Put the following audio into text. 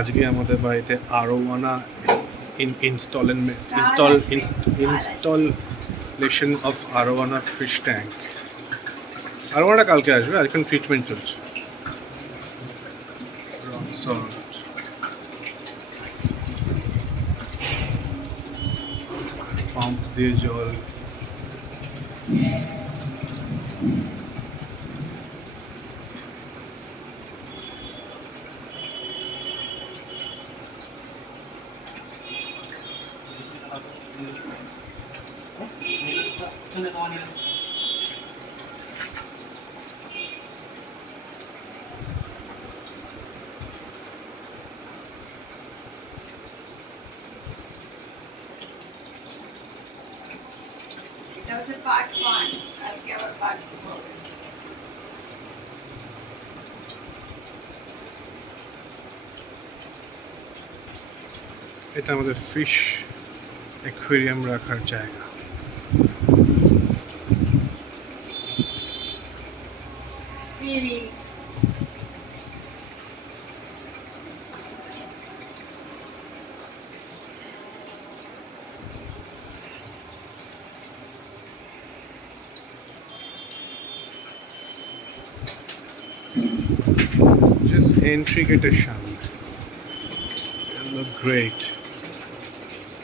আজকে আমাদের বাড়িতে আরোয়ানা ইনস্টলেশন অফ আরোয়ানা ফিশ ট্যাঙ্ক। আরোয়ানা কালকে আসবে, আর এখন ট্রিটমেন্ট চলছে। পাম্প দিয়ে জল, এটা হচ্ছে পার্ট 1, আজকে আবার পার্ট 2 হবে। এটা আমাদের ফিশ অ্যাকুয়ারিয়াম রাখার জায়গা। Just entry gate এর সামনে। It look great.